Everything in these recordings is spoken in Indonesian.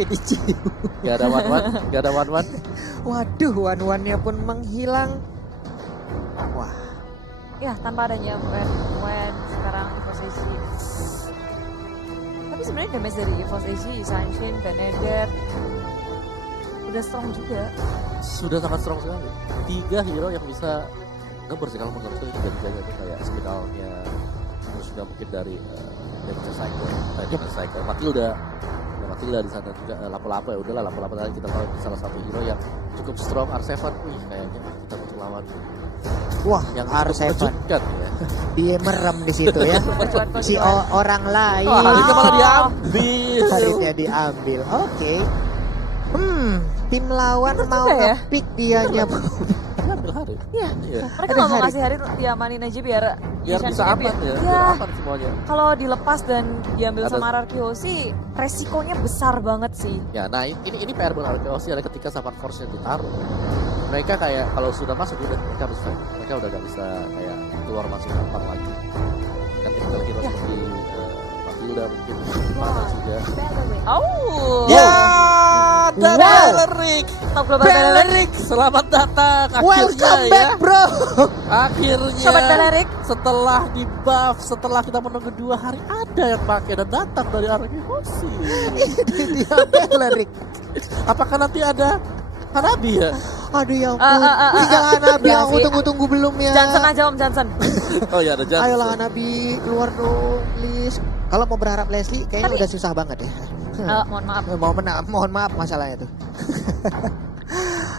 tapi dicium. Gak ada one-one. Waduh, one-one-nya pun menghilang. Wah. Ya, tanpa adanya when sekarang EVOS AG. Tapi sebenarnya damage dari EVOS AG, Sunshine, Benedetta udah strong juga. Sudah sangat strong sekali. 3 hero yang bisa ngeber sih kalau menurutku itu dari jaga itu kayak spiralnya. Terus juga mungkin dari damage cycle, Matilda di sana juga lapo-lapo ya udahlah lapo-lapo tadi kita tahu salah satu hero yang cukup strong R7. Wih kayaknya kita butuh lawan. Wah, Yang R7 mengejutkan ya. dia merem di situ ya. Si orang lain. Wah, akhirnya malah diambil. Akhirnya diambil. Oke. Tim lawan Bener mau juga ya? nge-pick dianya. Diambil hari. Iya. Iya. Mereka Ada nggak mau hari. ngasih hari diamanin aja biar Bisa aman ya. Biar Ya, aman semuanya. kalau dilepas dan diambil Ada- sama RRQ sih resikonya besar banget sih. Ya, nah ini PR buat RKO sih ada ketika support force-nya ditaruh. Mereka kayak kalau sudah masuk udah mereka harus fight. Mereka udah gak bisa kayak keluar masuk gampang lagi. Kan typical hero Ya. seperti Matilda mungkin mana juga. Oh. Ya, ada Wow. Beleric. Top global Beleric. Beleric, selamat datang akhirnya Welcome ya. back, bro. Akhirnya Sobat Beleric. setelah di buff, setelah kita menunggu 2 hari ada yang pakai dan datang dari RRQ Hoshi. Dia Beleric. Apakah nanti ada Hanabi ya? Aduh ya ampun. Tinggal Hanabi yang aku tunggu-tunggu belum ya. Johnson aja Om Johnson. Oh ya ada Johnson. Ayolah Hanabi keluar dong, please. Kalau mau berharap Leslie kayaknya Tapi- udah susah banget ya. Mohon maaf. Mohon maaf masalahnya tuh.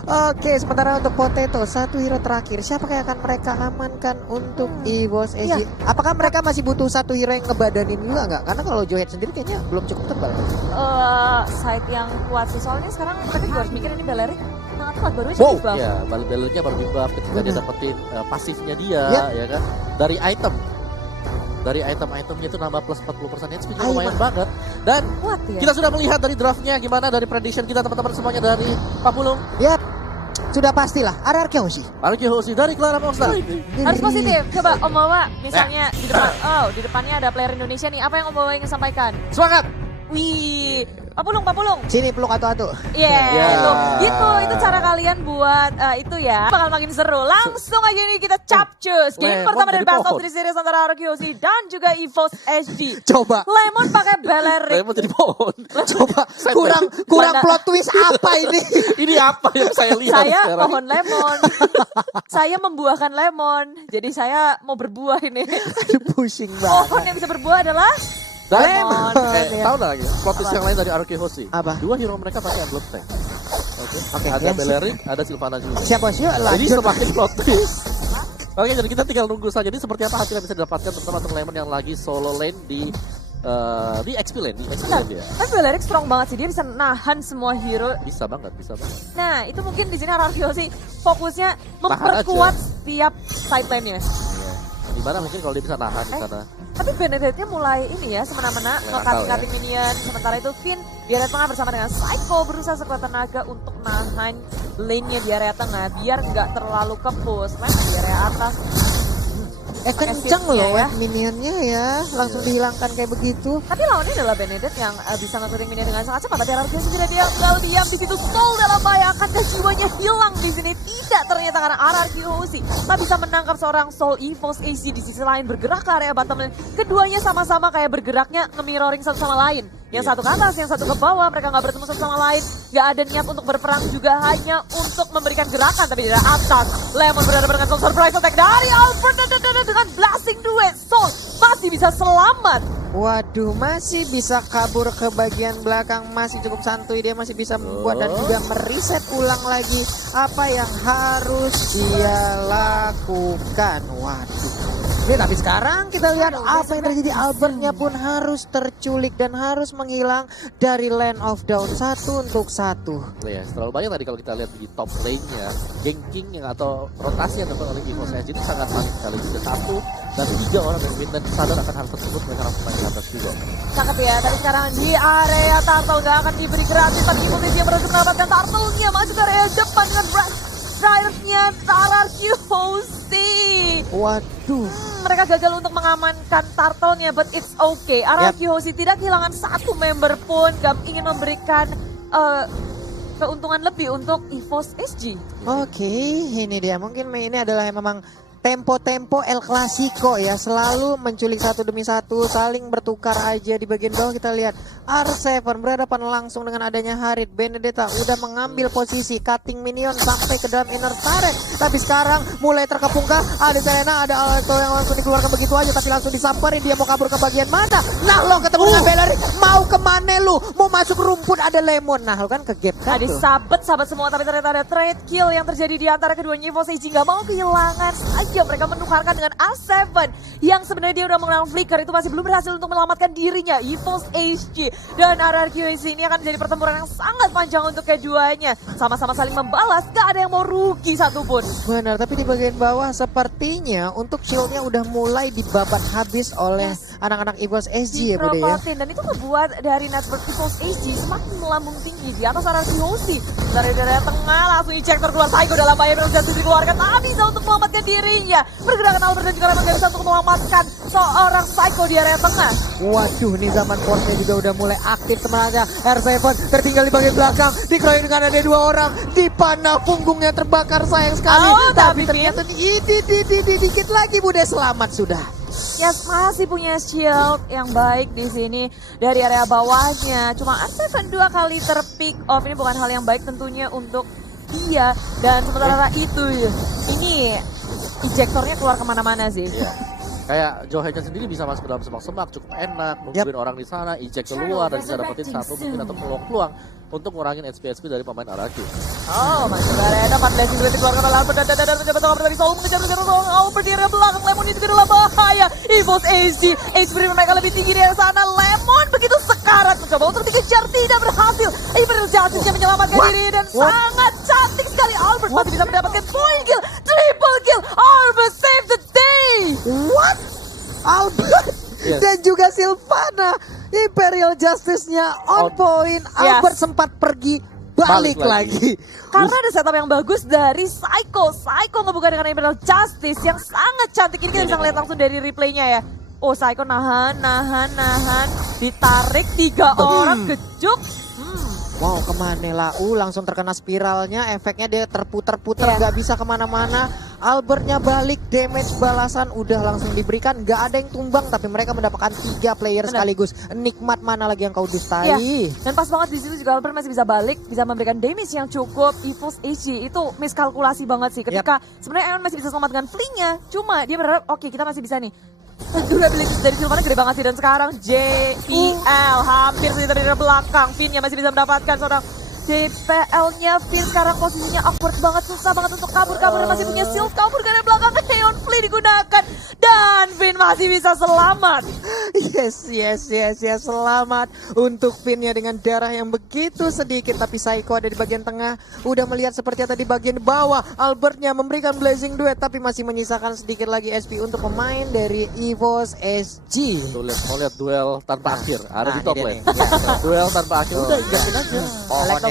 Oke, sementara untuk Potato, satu hero terakhir. Siapa yang akan mereka amankan untuk EVOS AG? Iya. Apakah mereka masih butuh satu hero yang ngebadanin juga nggak? Karena kalau Johead sendiri kayaknya belum cukup tebal. Side yang kuat sih soalnya sekarang mereka juga harus mikir ini Beleric sangat kuat baru aja Wow. di buff. Ya, Beleric-nya baru di buff ketika dia Benar. dapetin pasifnya dia, Ya. ya kan? Dari item. Dari item-itemnya itu nambah plus 40% HP juga Ayo, lumayan Pak. banget. Dan Kuat ya. kita sudah melihat dari draftnya gimana dari prediction kita teman-teman semuanya dari Pak Pulung, Yap, sudah pastilah RRQ sih. RRQ Hoshi dari Clara Monster. Harus positif. Coba Om Wawa misalnya di depan di depannya ada player Indonesia nih. Apa yang Om Wawa ingin sampaikan? Semangat. Wih, Pak Pulung. Sini peluk atu-atu. Iya, Ya. itu cara kalian buat itu ya. Bakal makin seru. Langsung aja nih kita capcus. Game Lemon pertama dari dari Best of pohon. 3 Series antara RRQ Hoshi dan juga EVOS SG. Coba, Lemon pakai Beleric. Lemon jadi pohon. coba Segway. kurang Mana- plot twist apa ini? Ini apa yang saya lihat Saya sekarang? pohon lemon. Saya membuahkan lemon. Jadi saya mau berbuah ini. Aduh, pusing Pohon banget. yang bisa berbuah adalah Dan lemon. ya. tahu nggak lagi plot twist Apa? yang lain dari RRQ Hoshi? Apa? 2 hero mereka pakai emblem tank. Oke, Ada ya, Beleric, ada Sylvana juga. Siap bos, yuk Jadi lanjut. semakin plot twist. Oke, jadi kita tinggal nunggu saja. Jadi seperti apa hasil yang bisa didapatkan terutama untuk Lemon yang lagi solo lane di XP lane, ya. Tapi Beleric strong banget sih, dia bisa nahan semua hero. Bisa banget. Nah, itu mungkin di sini RRQ sih fokusnya Tahan memperkuat aja. setiap side lane-nya. Iya. Dimana mungkin kalau dia bisa nahan di sana. Tapi Benedetta mulai ini ya, semena-mena Mulai nge-cutting nakal minion. Sementara itu Finn di area tengah bersama dengan Psycho berusaha sekuat tenaga untuk nahan lane-nya di area tengah biar nggak terlalu ke push. Nah, di area atas. Pakai Kenceng shiftnya loh ya. minionnya ya, langsung Iya. dihilangkan kayak begitu. Tapi lawannya adalah Benedetta yang bisa nge-clearing minion dengan sangat cepat. Tapi RRQ tidak diam di situ. Soul dalam bahaya, akankah jiwanya hilang di sini? Tidak ternyata karena RRQ Hoshi tak bisa menangkap seorang Soul EVOS AC di sisi lain bergerak ke area bottom lane. Keduanya sama-sama kayak bergeraknya nge-mirroring satu sama lain. Yang satu ke atas, yang satu ke bawah, mereka nggak bertemu satu sama lain. Nggak ada niat untuk berperang juga, hanya untuk memberikan gerakan. Tapi di atas, Lemon berhadapan dengan Soul Surprise Attack dari Albert dengan blasting duet. Soul masih bisa selamat. Waduh, masih bisa kabur ke bagian belakang, masih cukup santuy, dia masih bisa membuat dan juga mereset ulang lagi apa yang harus dia lakukan. Waduh. Ini tapi sekarang kita lihat apa yang terjadi, Albertnya pun harus terculik dan harus menghilang dari Land of Dawn 1 untuk 1. Ya, terlalu banyak tadi kalau kita lihat di top lane-nya, ganking yang atau rotasi yang dilakukan oleh EVOS SG itu sangat sangat sekali. Sudah 1 dan 3 orang yang win dan sadar akan hal tersebut, mereka langsung naik ke atas juga. Cakep ya, tapi sekarang di area turtle nggak akan diberi gratis. Tapi Imunis yang berhasil mendapatkan turtle-nya masuk ke area depan dengan Rider-nya RRQ Hoshi. Waduh. Mereka gagal untuk mengamankan turtle-nya, but it's okay. RRQ Hoshi tidak kehilangan satu member pun, gak ingin memberikan keuntungan lebih untuk EVOS SG. Oke, ini dia. Mungkin ini adalah memang tempo-tempo El Clasico ya. Selalu menculik satu demi satu, saling bertukar aja. Di bagian bawah kita lihat R7 berhadapan langsung dengan adanya Harit. Benedetta udah mengambil posisi, cutting minion sampai ke dalam inner turret. Tapi sekarang mulai terkepung-kah? Ada Selena, ada Alto yang langsung dikeluarkan begitu aja. Tapi langsung disamperin, dia mau kabur ke bagian mana? Nah lo ketemu dengan Bellery, mau kemana lu? Mau masuk rumput, ada Lemon. Nah lo kan ke gap kan Tadi tuh. sabet semua, tapi ternyata ada trade kill yang terjadi di antara keduanya. EVOS SG nggak mau kehilangan saja. Mereka menukarkan dengan A7 yang sebenarnya dia udah menggunakan flicker, itu masih belum berhasil untuk menyelamatkan dirinya. EVOS SG dan RRQAC ini akan menjadi pertempuran yang sangat panjang untuk keduanya. Sama-sama saling membalas, gak ada yang mau rugi satupun. Benar, tapi di bagian bawah sepertinya untuk shieldnya udah mulai dibabat habis oleh anak-anak EVOS SG ya Bude ya. Prokotin, dan itu membuat dari network EVOS SG semakin melambung tinggi di atas RRQAC. Dari tengah langsung ejector keluar, Psycho dalam bahaya, berhasil dikeluarkan, tak bisa untuk menyelamatkan dirinya. Pergerakan Albert dan juga Lemon gak bisa untuk menyelamatkan seorang Psycho di area tengah. Waduh, nih zaman force-nya juga udah mulai aktif sebenarnya. R7 tertinggal di bagian belakang, dikeroyok dengan ada dua orang, dipanah punggungnya terbakar sayang sekali. Oh, tapi tapi ternyata dikit lagi Bude selamat sudah. Yes, masih punya shield yang baik di sini dari area bawahnya. Cuma R7 2 kali terpick off, ini bukan hal yang baik tentunya untuk dia. Dan sementara itu, ini ejectornya keluar kemana-mana sih. Iya. Kayak Joe Hedges sendiri bisa masuk ke dalam semak-semak, cukup enak, nungguin orang di sana, eject keluar dan bisa dapetin satu mungkin atau peluang-peluang untuk ngurangin HP dari pemain RRQ. Oh, masuk ke area 14 juga dikeluarkan oleh Albert dan menjabat Albert dari Soul mengejar Albert di area belakang. Lemon itu adalah bahaya. EVOS SG, HP mereka lebih tinggi dari sana. Lemon begitu sekarat mencoba untuk dikejar, tidak berhasil. Imperial Justice yang menyelamatkan diri dan sangat cantik sekali. Albert masih bisa mendapatkan point kill, triple kill. Albert save the day. What? Albert dan juga Sylvana, Imperial Justice-nya on point. Albert sempat pergi, balik lagi. Karena ada setup yang bagus dari Psycho. Psycho ngebuka dengan Imperial Justice yang sangat cantik. Ini kita bisa ngeliat langsung dari replaynya ya. Oh, Psycho nahan. Ditarik 3 orang, kejuk. Mau kemana lah? Langsung terkena spiralnya, efeknya dia terputer-puter, nggak bisa kemana-mana. Albertnya balik, damage balasan udah langsung diberikan, nggak ada yang tumbang, tapi mereka mendapatkan 3 player sekaligus. Nikmat mana lagi yang kau dustai? Ya, dan pas banget di situ juga Albert masih bisa balik, bisa memberikan damage yang cukup. EVOS SG itu miskalkulasi banget sih. Ketika sebenarnya Eon masih bisa selamatkan flinknya, cuma dia berharap oke, kita masih bisa nih. Durability dari Sylvana gede banget sih, dan sekarang JPL hampir saja dari belakang. Finn-nya masih bisa mendapatkan seorang JPL-nya. Finn sekarang posisinya awkward banget, susah banget untuk kabur dan masih punya shield, kabur dari belakang. Aeon Flea digunakan dan Finn masih bisa selamat. Yes, selamat untuk Finn-nya dengan darah yang begitu sedikit. Tapi Psycho ada di bagian tengah, udah melihat seperti apa di bagian bawah. Albertnya memberikan blazing duet, tapi masih menyisakan sedikit lagi SP untuk pemain dari EVOS SG. Tuh mau lihat duel tanpa akhir, ada di top lane. Duel tanpa akhir, udah ingatin aja.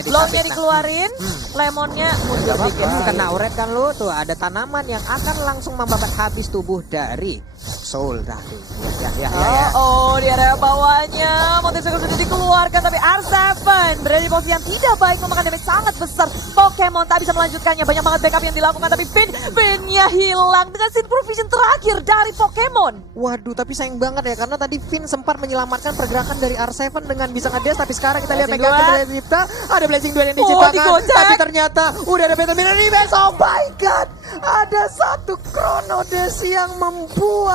Blownya dikeluarin, Lemonnya mundur dikit. Kena uret kan lu, tuh ada tanaman yang akan langsung membabat habis tubuh dari Soul tadi. Di area bawahnya motif sudah dikeluarkan, tapi R7 berada di posisi yang tidak baik, memakan damage sangat besar. Pokemon tak bisa melanjutkannya, banyak banget backup yang dilakukan, tapi Finn-nya hilang dengan synchro vision terakhir dari Pokemon. Waduh, tapi sayang banget ya, karena tadi Finn sempat menyelamatkan pergerakan dari R7 dengan bisa ngedes, tapi sekarang kita lihat Mega Cipta, ada blazing duel yang diciptakan, tapi ternyata udah ada Battle Mirror Reverse. Oh my god, ada satu Chrono Dash yang membuat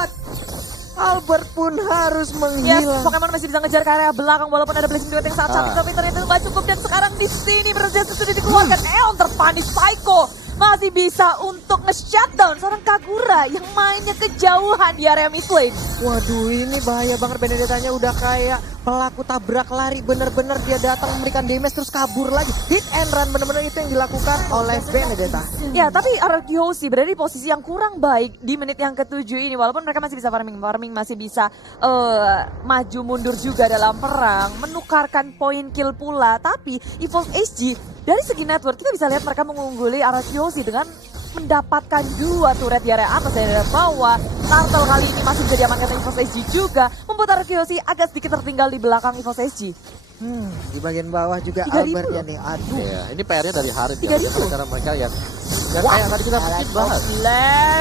Albert pun harus menghilang. Pokemon masih bisa ngejar ke area belakang walaupun ada blazing duet yang sangat cantik, tapi ternyata itu gak cukup. Dan sekarang di sini berhasil sudah dikeluarkan. Eon terpanis, Psycho masih bisa untuk nge-shutdown seorang Kagura yang mainnya kejauhan di area mid lane. Waduh, ini bahaya banget. Benedettanya udah kayak pelaku tabrak lari, bener-bener dia datang memberikan damage terus kabur lagi. Hit and run, bener-bener itu yang dilakukan oleh Benedetta. Ya, tapi RRQC berada di posisi yang kurang baik di menit yang ke-7 ini. Walaupun mereka masih bisa farming masih bisa maju mundur juga dalam perang, menukarkan poin kill pula. Tapi EVOS SG dari segi network kita bisa lihat mereka mengungguli RRQC dengan mendapatkan 2 turret di area atas dan area bawah. Turtle kali ini masih bisa diamankan EVOS SG juga, membuat RRQC agak sedikit tertinggal di belakang EVOS SG. Di bagian bawah juga 3.000 Albertnya nih. Aduh. Iya, ini PR-nya dari Harit ya. 3.000. Karena mereka yang kayak tadi kita bikin bahas.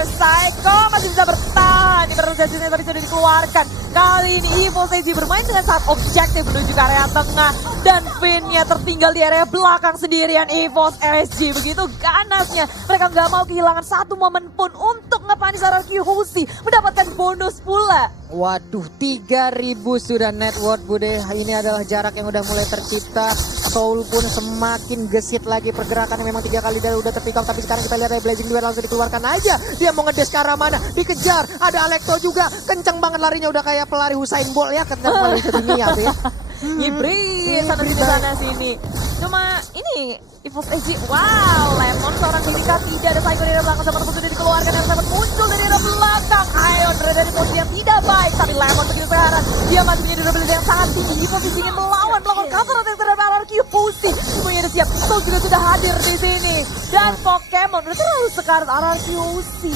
Psycho masih bisa bertahan. Di terusnya tadi sudah dikeluarkan. Kali ini EVOS SG bermain dengan sangat objektif menuju ke area tengah. Dan Finn-nya tertinggal di area belakang sendirian. EVOS SG begitu ganasnya. Mereka nggak mau kehilangan satu momen pun untuk ngepanis RRQ Hoshi. Mendapatkan bonus pula. Waduh, 3.000 sudah net worth Bude. Ini adalah jarak yang udah mulai tercipta. Soul pun semakin gesit lagi pergerakannya. Memang 3 kali dia udah terpikau. Tapi sekarang kita lihat ada Blazing Duel langsung dikeluarkan aja. Dia mau ngedes ke arah mana? Dikejar. Ada Alekto juga. Kencang banget larinya, udah kayak pelari Usain Bolt ya. Kencang pelari sedunia tuh ya. Hibrid sana sini. Cuma ini EVOS SG, wow, Lemon seorang Didika tidak ada Psycho dari belakang, sama sudah dikeluarkan dan sempat muncul dari arah belakang. Ion berada di posisi yang tidak baik, tapi Lemon begitu sekarang dia masih punya durability yang sangat tinggi. EVOS SG ingin melakukan counter attack terhadap RRQ Hoshi. Semuanya udah siap, Soul juga sudah hadir di sini. Dan Pokemon udah terlalu sekarat RRQ Hoshi.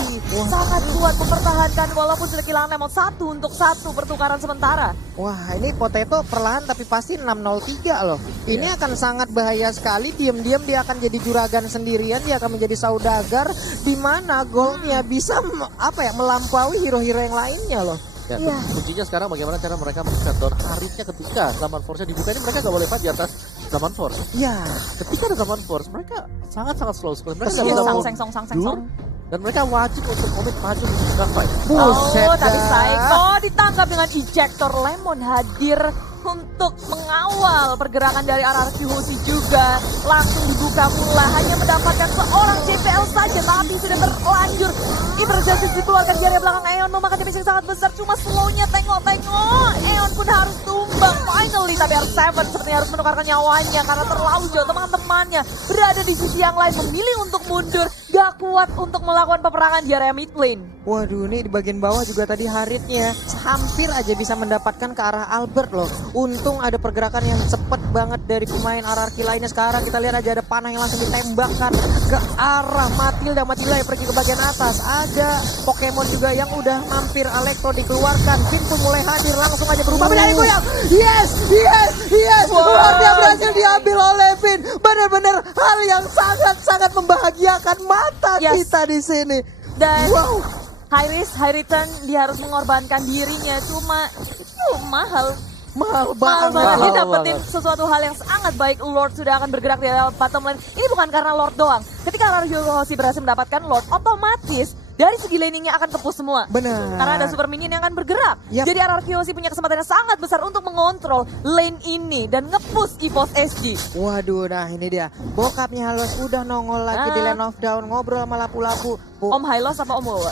Sangat kuat mempertahankan walaupun sudah kehilangan Lemon 1-1 pertukaran sementara. Wah, ini Potato perlahan tapi pasti 603 loh. Ini akan sangat bahaya sekali. Diam-diam dia akan jadi juragan sendirian. Dia akan menjadi saudagar di mana goldnya bisa melampaui hero-hero yang lainnya loh. Ya, Iya. kuncinya sekarang bagaimana cara mereka men-shutdown Haritnya ketika Zaman Force-nya dibuka ini mereka nggak boleh fight di atas Zaman Force. Ya, Ketika ada Zaman Force mereka sangat-sangat slow sekali. Mereka nggak Iya, bisa sang. dan mereka wajib untuk komit maju di tengah fight. buset Tapi dah. Psycho ditangkap dengan ejector. Lemon hadir untuk mengawal pergerakan dari RRQ Hoshi juga. Langsung dibuka pula, hanya mendapatkan seorang JPL saja, tapi sudah terlanjur. Emergency dikeluarkan di area belakang. Eon memakan damage yang sangat besar, cuma slownya tengok-tengok. Eon pun harus tumbang finally, tapi R7 sepertinya harus menukarkan nyawanya karena terlalu jauh. Teman-temannya berada di sisi yang lain, memilih untuk mundur. Gak kuat untuk melakukan peperangan di area mid lane. Waduh, ini di bagian bawah juga tadi Haritnya hampir aja bisa mendapatkan ke arah Albert loh. Untung ada pergerakan yang cepet banget dari pemain RRQ lainnya. Sekarang kita lihat aja ada panah yang langsung ditembakkan ke arah Matilda. Matilda yang pergi ke bagian atas. Ada Pokemon juga yang udah mampir. Alekto dikeluarkan. Finn pun mulai hadir, langsung aja berubah menjadi goyang. Yes. Lordnya berhasil diambil oleh Finn. Benar-benar hal yang sangat-sangat membahagiakan mata kita di sini. Dan Wow. high risk, high return, dia harus mengorbankan dirinya. Cuma itu mahal. Mahal Mahal banget. banget. Dia Mahal dapetin banget. sesuatu hal yang sangat baik. Lord sudah akan bergerak di area bottom lane. Ini bukan karena Lord doang. Ketika RRQ Hoshi berhasil mendapatkan Lord, otomatis dari segi laningnya akan tepus semua. Benar. Karena ada super minion yang akan bergerak. Yap. Jadi RRQ Hoshi punya kesempatan yang sangat besar untuk mengontrol lane ini dan nge-push EVOS SG. Waduh, nah ini dia. Bokapnya Halos udah nongol lagi di Land of Dawn, ngobrol sama lapu-lapu. Om Hylos apa Om Ulwa?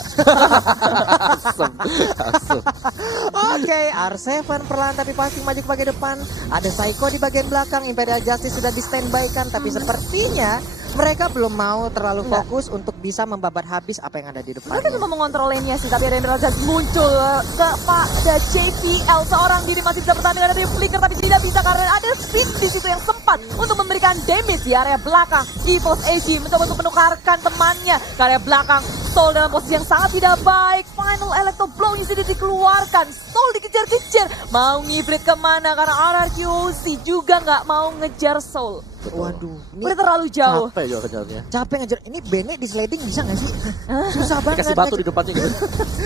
Asem. Oke, R7 perlahan tapi pasti maju ke bagian depan. Ada Psycho di bagian belakang, Imperial Justice sudah di standby-kan. Tapi sepertinya mereka belum mau terlalu fokus untuk bisa membabat habis apa yang ada di depan. Mereka cuma mengontrol lane-nya sih, tapi ada Emerald Jazz muncul kepada JPL. Seorang diri masih bisa bertahan dengan dari flicker, tapi tidak bisa karena ada Finn di situ yang sempat untuk memberikan damage di area belakang. EVOS SG mencoba untuk menukarkan temannya ke area belakang. Soul dalam posisi yang sangat tidak baik. Final Electro Blow-nya sudah dikeluarkan. Soul dikejar-kejar. Mau ngibrit kemana? Karena RRQ Hoshi juga nggak mau ngejar Soul. Waduh, ini Udah terlalu jauh. Capek juga kejarnya. capek ngejar. Ini Bene di sliding bisa nggak sih? Susah banget. Kasih batu di depannya gitu.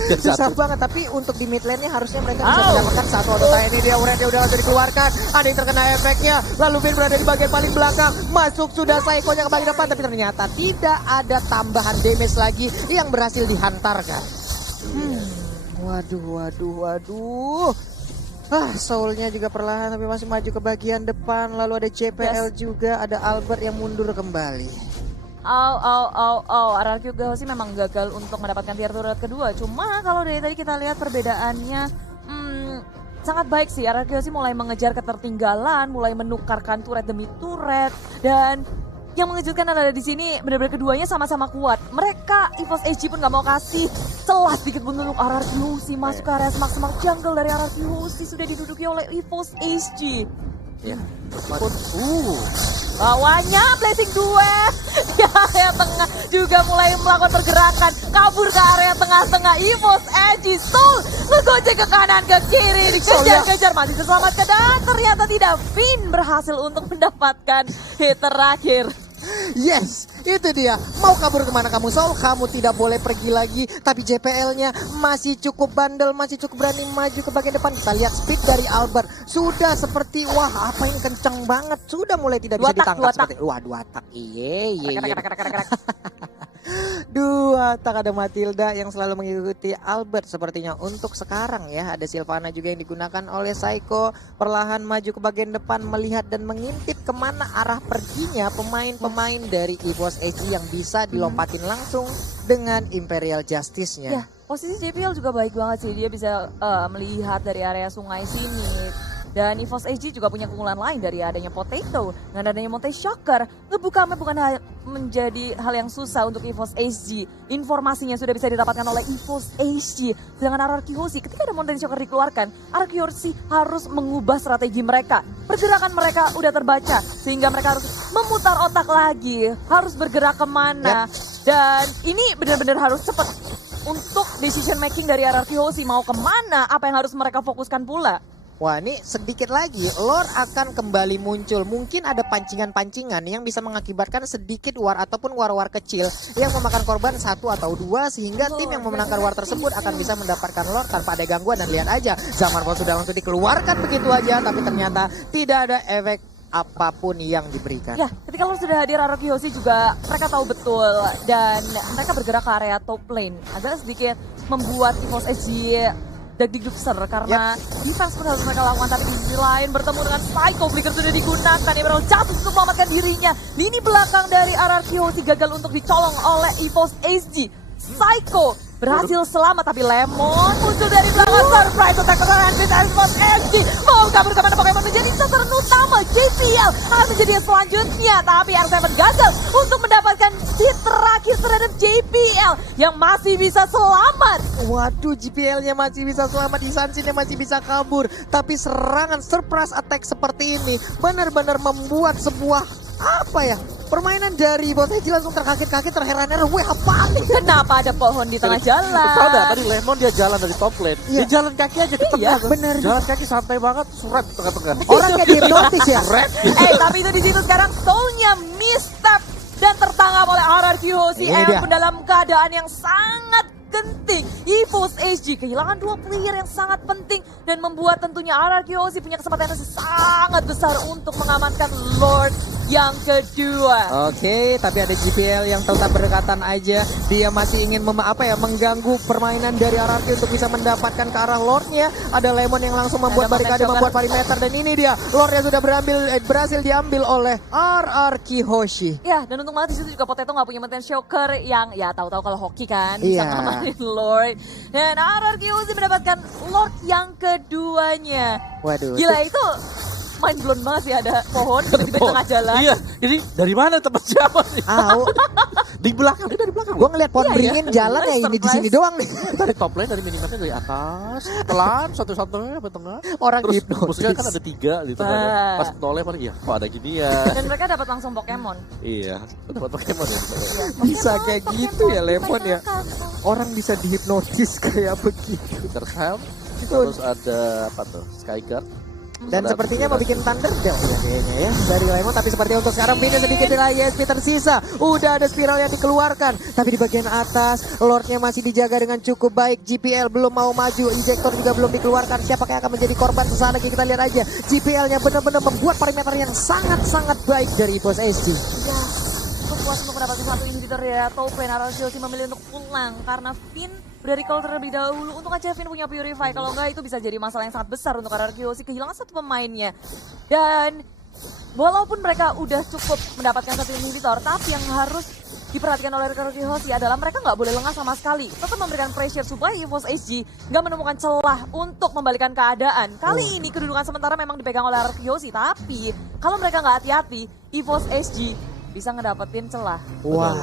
Jadi Susah satu. banget, tapi untuk di mid lane-nya harusnya mereka bisa mendapatkan satu auto time. Ini dia Urantia udah langsung dikeluarkan. Ada yang terkena efeknya. Lalu Finn berada di bagian paling belakang. Masuk sudah Psycho-nya ke bagian depan, tapi ternyata tidak ada tambahan damage lagi yang berhasil dihantarkan. Waduh. Soulnya juga perlahan tapi masih maju ke bagian depan. Lalu ada JPL juga, ada Albert yang mundur kembali. RRQ Hoshi memang gagal untuk mendapatkan tier turret kedua. Cuma kalau dari tadi kita lihat perbedaannya sangat baik sih. RRQ Hoshi mulai mengejar ketertinggalan, mulai menukarkan turret demi turret. Dan yang mengejutkan adalah di sini benar-benar keduanya sama-sama kuat. Mereka EVOS SG pun gak mau kasih celah sedikit pun untuk RRQ Hoshi masuk ke area semak-semak jungle dari RRQ Hoshi sudah diduduki oleh EVOS SG. Ya. Bawahnya Blazing Duel di area tengah juga mulai melakukan pergerakan. Kabur ke area tengah-tengah. EVOS Edgy Soul ngegocek ke kanan ke kiri. Dikejar-kejar masih diselamatkan. Dan ternyata tidak. Finn berhasil untuk mendapatkan hit terakhir. Yes, itu dia. Mau kabur kemana kamu Soul? Kamu tidak boleh pergi lagi. Tapi JPL-nya masih cukup bandel, masih cukup berani maju ke bagian depan. Kita lihat speed dari Albert. Sudah seperti, wah apa yang kencang banget. Sudah mulai tidak bisa ditangkap. Wah, 2 tak. Iya. Dua tak ada Matilda yang selalu mengikuti Albert sepertinya untuk sekarang ya. Ada Sylvana juga yang digunakan oleh Psycho. Perlahan maju ke bagian depan melihat dan mengintip kemana arah perginya pemain-pemain dari EVOS Edgy yang bisa dilompatin langsung dengan Imperial Justice-nya. Ya, posisi JPL juga baik banget sih. Dia bisa melihat dari area sungai sini. Dan EVOS Edgy juga punya keunggulan lain dari adanya Potato. Dengan adanya Monte Shocker, ngebuka map bukan menjadi hal yang susah untuk EVOS Edgy. Informasinya sudah bisa didapatkan oleh EVOS Edgy. Sedangkan RRQ Hoshi, ketika ada Monte Shocker dikeluarkan, RRQ Hoshi harus mengubah strategi mereka. Pergerakan mereka udah terbaca, sehingga mereka harus memutar otak lagi. Harus bergerak kemana. Dan ini benar-benar harus cepat untuk decision making dari RRQ Hoshi. Mau kemana, apa yang harus mereka fokuskan pula. Wah, ini sedikit lagi Lord akan kembali muncul. Mungkin ada pancingan-pancingan yang bisa mengakibatkan sedikit war ataupun war-war kecil yang memakan korban 1 atau 2 sehingga tim yang memenangkan war tersebut akan bisa mendapatkan Lord tanpa ada gangguan. Dan lihat aja, Zaman Paul sudah langsung dikeluarkan begitu aja, tapi ternyata tidak ada efek apapun yang diberikan. Ya, ketika Lord sudah hadir, RRQ Hoshi juga mereka tahu betul dan mereka bergerak ke area top lane. Agak sedikit membuat EVOS Edgy dagdikdukser karena defense pun harus mereka lakukan, tapi di sisi lain bertemu dengan Psycho. Flicker sudah digunakan, Emerald jatuh untuk menyelamatkan dirinya. Lini belakang dari RRQ Hoshi gagal untuk dicolong oleh EVOS Edgy. Psycho berhasil selamat, tapi Lemon muncul dari belakang. Surprise attack keserangan dari EVOS Edgy. Mau kabur kemana Pokemon menjadi sasaran utama. JPL akan menjadi yang selanjutnya, tapi R7 gagal untuk mendapatkan hit terakhir terhadap JPL yang masih bisa selamat. Waduh, JPL-nya masih bisa selamat, Isansin-nya masih bisa kabur. Tapi serangan surprise attack seperti ini benar-benar membuat sebuah permainan dari EVOS Edgy langsung terkaget-kaget, terheran-heran. Weh, apa nih? Kenapa ada pohon di tengah jalan? Tahu dah, tadi Lemon dia jalan dari top lane. Dia jalan kaki aja ke tengah. Bener. Jalan kaki santai banget, surat di tengah-tengah. Orang kayak dihipnotis ya. Tapi itu di situ sekarang Soul-nya misstep dan tertangkap oleh RRQ Hoshi. Pun dalam keadaan yang sangat genting. EVOS Edgy kehilangan 2 player yang sangat penting dan membuat tentunya RRQ Hoshi punya kesempatan yang sangat besar untuk mengamankan Lord yang kedua. Oke, tapi ada JPL yang tetap berdekatan aja. Dia masih ingin mengganggu permainan dari RRQ untuk bisa mendapatkan ke arah Lordnya. Ada Lemon yang langsung membuat barikade, membuat perimeter, dan ini dia Lordnya sudah berhasil diambil oleh RRQ Hoshi. Ya, dan untung banget di situ juga Potato nggak punya Monte Shocker yang ya tahu-tahu kalau hoki kan bisa ngamanin Lord. Dan RRQ Hoshi mendapatkan Lord yang keduanya. Waduh. Gila, itu mind blown banget sih, ada pohon di tengah jalan. Iya, ini dari mana teman siapa nih? Di belakang, dia dari belakang. Gue ngeliat pohon beringin jalan ya ini di sini doang nih. Dari top lane, dari minimapnya dari atas, pelan, satu-satunya sampai tengah. Orang terus hipnotis. musuhnya kan ada 3 di tengah. Pas noleh paling iya, kok ada gini ya. Dan mereka dapat langsung Pokemon. Iya, dapat Pokemon ya. Bisa kayak gitu ya Lemon ya. Orang bisa dihipnotis kayak begitu. Terus terus ada apa tuh? Skyguard. Dan sepertinya mau bikin Thunderdell ya kayaknya ya dari Lemon. Tapi seperti untuk sekarang pindah sedikit lagi SP tersisa. Udah ada spiral yang dikeluarkan. Tapi di bagian atas Lordnya masih dijaga dengan cukup baik. JPL belum mau maju. Injektor juga belum dikeluarkan. Siapa yang akan menjadi korban sesaat lagi kita lihat aja. JPL-nya benar-benar membuat perimeter yang sangat-sangat baik dari EVOS Edgy. Ya, cukup puas untuk mendapatkan satu inhibitor dari top lane. RRQ Hoshi memilih untuk pulang karena Finn udah recall terlebih dahulu. Untung aja Finn punya Purify, kalau enggak itu bisa jadi masalah yang sangat besar untuk RRQ Hoshi, kehilangan satu pemainnya. Dan walaupun mereka udah cukup mendapatkan satu inhibitor, tapi yang harus diperhatikan oleh RRQ Hoshi adalah mereka nggak boleh lengah sama sekali. Tetap memberikan pressure supaya EVOS Edgy nggak menemukan celah untuk membalikan keadaan. Kali ini kedudukan sementara memang dipegang oleh RRQ Hoshi, tapi kalau mereka nggak hati-hati, EVOS Edgy bisa ngedapetin celah. Wah,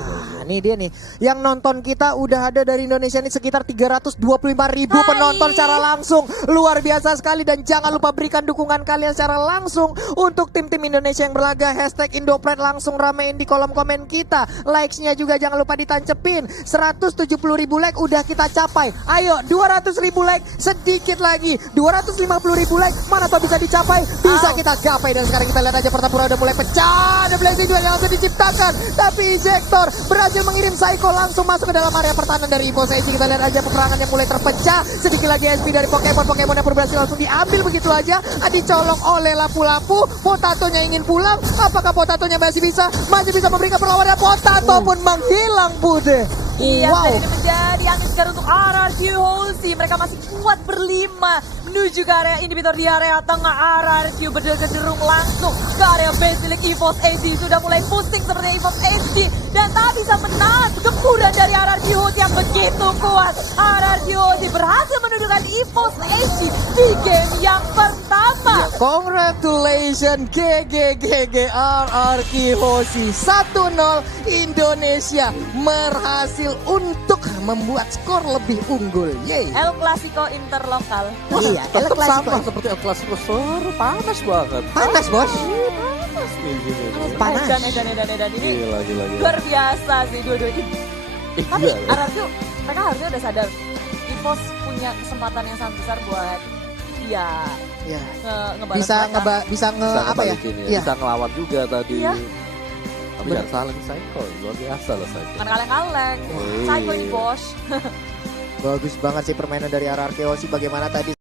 ini dia nih. Yang nonton kita udah ada dari Indonesia ini sekitar 325.000 penonton secara langsung. Luar biasa sekali dan jangan lupa berikan dukungan kalian secara langsung untuk tim-tim Indonesia yang berlaga. Hashtag Indopride langsung ramein di kolom komen kita. Likes-nya juga jangan lupa ditancepin. 170.000 like udah kita capai. Ayo 200.000 like sedikit lagi. 250.000 like mana tuh bisa dicapai? Bisa kita gapai dan sekarang kita lihat aja pertempuran udah mulai pecah. Ada blazing duel yang langsung diciptakan. Tapi Ejector berhasil mengirim Psycho langsung masuk ke dalam area pertahanan dari Evo Seiji. Kita lihat aja peperangan yang mulai terpecah. Sedikit lagi SP dari Pokemon yang berhasil langsung diambil begitu aja. Dicolong oleh Lapu-Lapu. Potatonya ingin pulang. Apakah Potatonya masih bisa memberikan perlawanan? Potato pun menghilang Bude. Iya, Wow. dan ini menjadi angin segar untuk RRQ Hoshi. Mereka masih kuat berlima menuju ke area inhibitor di area tengah. RRQ berderung langsung ke area Basilic. EVOS HD sudah mulai pusing seperti EVOS HD dan tak bisa menahan gempuran dari RRQ Hoshi yang begitu kuat. RRQ Hoshi berhasil menundukkan EVOS HD di game yang pertama. Congratulations GG RRQ Hoshi 1-0 Indonesia berhasil untuk membuat skor lebih unggul. Yeay. El Clasico interlokal. Iya, El Tetap sama Clasico. seperti El Clasico, panas banget. Panas, Bos. Panas nih gini. Panas. Dan ini Gila. luar biasa sih dua-dua ini. Tapi Iya. RRQ mereka harusnya udah sadar EVOS punya kesempatan yang sangat besar buat ya Iya. ngebalas Bisa mereka. bisa Bisa apa ya? ngebalikin ya, Iya. bisa ngelawan juga tadi. Iya. Tapi jangan salah nih Psycho, luar biasa lah Psycho. Kan kaleng-kaleng. Wih. Psycho ini bos. Bagus banget sih permainan dari RRQ Hoshi. Bagaimana tadi